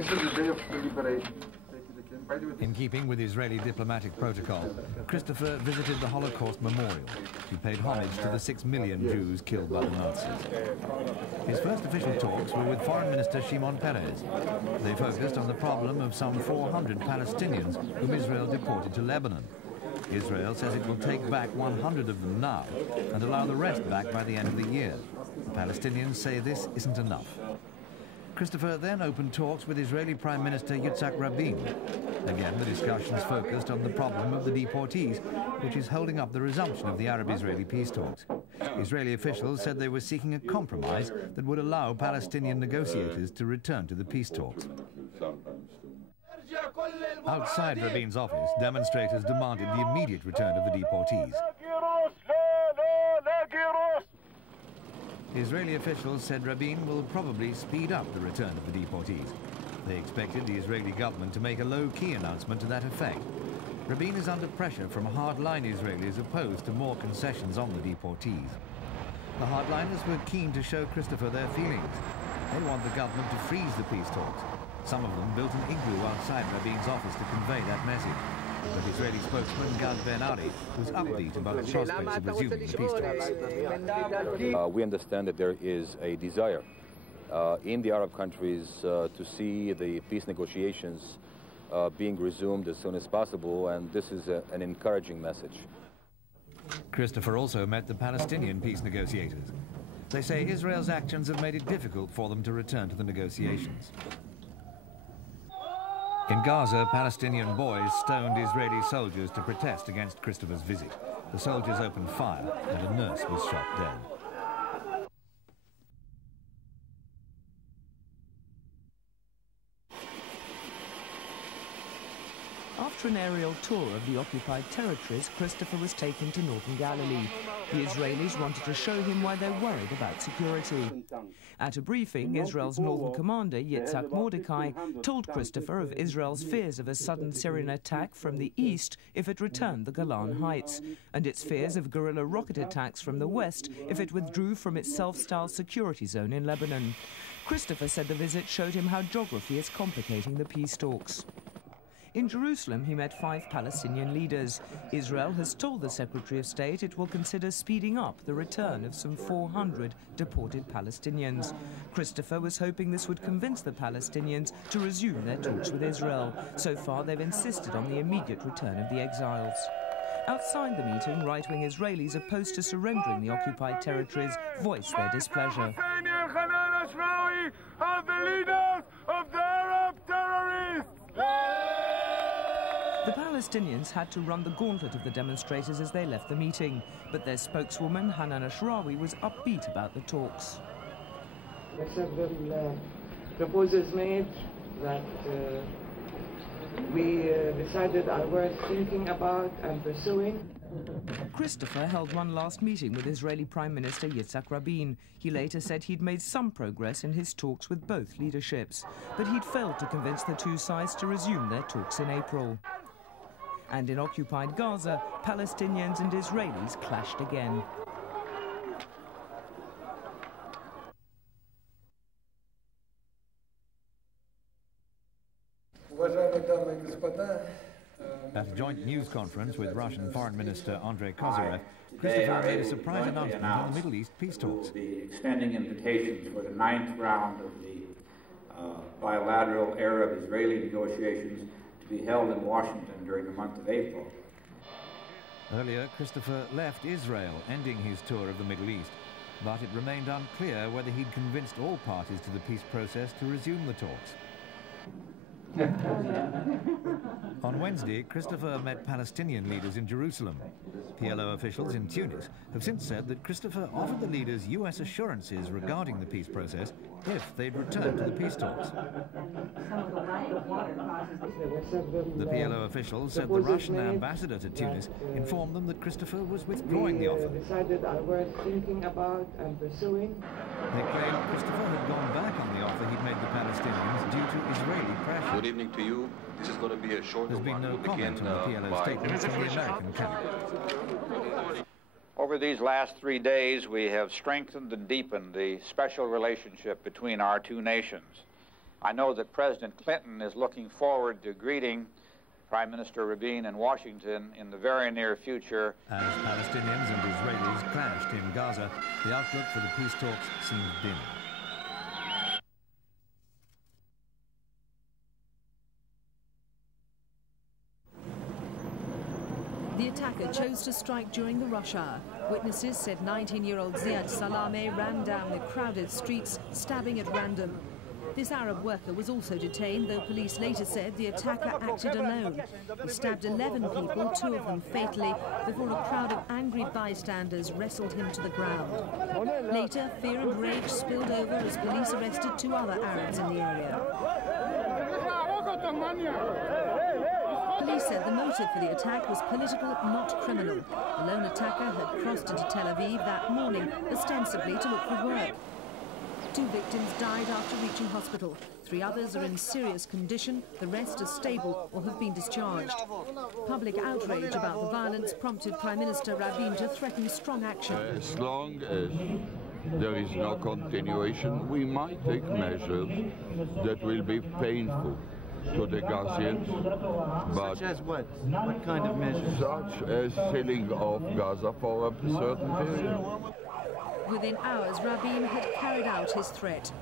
This is the day of deliberation. In keeping with Israeli diplomatic protocol, Christopher visited the Holocaust Memorial. He paid homage to the 6 million Jews killed by the Nazis. His first official talks were with Foreign Minister Shimon Peres. They focused on the problem of some 400 Palestinians whom Israel deported to Lebanon. Israel says it will take back 100 of them now and allow the rest back by the end of the year. The Palestinians say this isn't enough. Christopher then opened talks with Israeli Prime Minister Yitzhak Rabin. Again, the discussions focused on the problem of the deportees, which is holding up the resumption of the Arab-Israeli peace talks. Israeli officials said they were seeking a compromise that would allow Palestinian negotiators to return to the peace talks. Outside Rabin's office, demonstrators demanded the immediate return of the deportees. Israeli officials said Rabin will probably speed up the return of the deportees. They expected the Israeli government to make a low-key announcement to that effect. Rabin is under pressure from hardline Israelis opposed to more concessions on the deportees. The hardliners were keen to show Christopher their feelings. They want the government to freeze the peace talks. Some of them built an igloo outside Rabin's office to convey that message. But Israeli spokesman Gad Ben-Ari was upbeat about the prospects of resuming the peace talks. We understand that there is a desire in the Arab countries to see the peace negotiations being resumed as soon as possible, and this is an encouraging message. Christopher also met the Palestinian peace negotiators. They say Israel's actions have made it difficult for them to return to the negotiations. In Gaza, Palestinian boys stoned Israeli soldiers to protest against Christopher's visit. The soldiers opened fire and a nurse was shot dead. After an aerial tour of the occupied territories, Christopher was taken to northern Galilee. The Israelis wanted to show him why they're worried about security. At a briefing, Israel's northern commander, Yitzhak Mordecai, told Christopher of Israel's fears of a sudden Syrian attack from the east if it returned the Golan Heights, and its fears of guerrilla rocket attacks from the west if it withdrew from its self-styled security zone in Lebanon. Christopher said the visit showed him how geography is complicating the peace talks. In Jerusalem, he met 5 Palestinian leaders. Israel has told the Secretary of State it will consider speeding up the return of some 400 deported Palestinians. Christopher was hoping this would convince the Palestinians to resume their talks with Israel. So far, they've insisted on the immediate return of the exiles. Outside the meeting, right-wing Israelis opposed to surrendering the occupied territories voiced their displeasure. Are the leaders of the Arab terrorists! The Palestinians had to run the gauntlet of the demonstrators as they left the meeting, but their spokeswoman, Hanan Ashrawi, was upbeat about the talks. Several proposals made that we decided are worth thinking about and pursuing. Christopher held one last meeting with Israeli Prime Minister Yitzhak Rabin. He later said he'd made some progress in his talks with both leaderships, but he'd failed to convince the two sides to resume their talks in April. And in occupied Gaza, Palestinians and Israelis clashed again. At a joint news conference with Russian Foreign Minister Kozyrev, Christopher made a surprise announcement on the Middle East peace talks. The extending invitations for the 9th round of the bilateral Arab-Israeli negotiations to be held in Washington during the month of April. Earlier, Christopher left Israel, ending his tour of the Middle East, but it remained unclear whether he'd convinced all parties to the peace process to resume the talks. On Wednesday, Christopher met Palestinian leaders in Jerusalem. PLO officials in Tunis have since said that Christopher offered the leaders US assurances regarding the peace process if they'd return to the peace talks. The PLO officials said the Russian ambassador to Tunis informed them that Christopher was withdrawing the offer. Decided are worth thinking about and pursuing. They claimed Christopher had gone back on the offer he'd made the Palestinians due to Israeli pressure. Good evening to you. This is going to be a short There's been no comment on the PLO statement from the American camp. Over these last 3 days, we have strengthened and deepened the special relationship between our two nations. I know that President Clinton is looking forward to greeting Prime Minister Rabin in Washington in the very near future. As Palestinians and Israelis clashed in Gaza, the outlook for the peace talks seemed dim. The attacker chose to strike during the rush hour. Witnesses said 19-year-old Ziad Salameh ran down the crowded streets, stabbing at random. This Arab worker was also detained, though police later said the attacker acted alone. He stabbed 11 people, 2 of them fatally, before a crowd of angry bystanders wrestled him to the ground. Later, fear and rage spilled over as police arrested 2 other Arabs in the area. Police said the motive for the attack was political, not criminal. The lone attacker had crossed into Tel Aviv that morning, ostensibly to look for work. 2 victims died after reaching hospital. 3 others are in serious condition. The rest are stable or have been discharged. Public outrage about the violence prompted Prime Minister Rabin to threaten strong action. As long as there is no continuation, we might take measures that will be painful to the Gazians. But such as what? What kind of measures? Such as sealing off Gaza for a certain period. Within hours, Rabin had carried out his threat.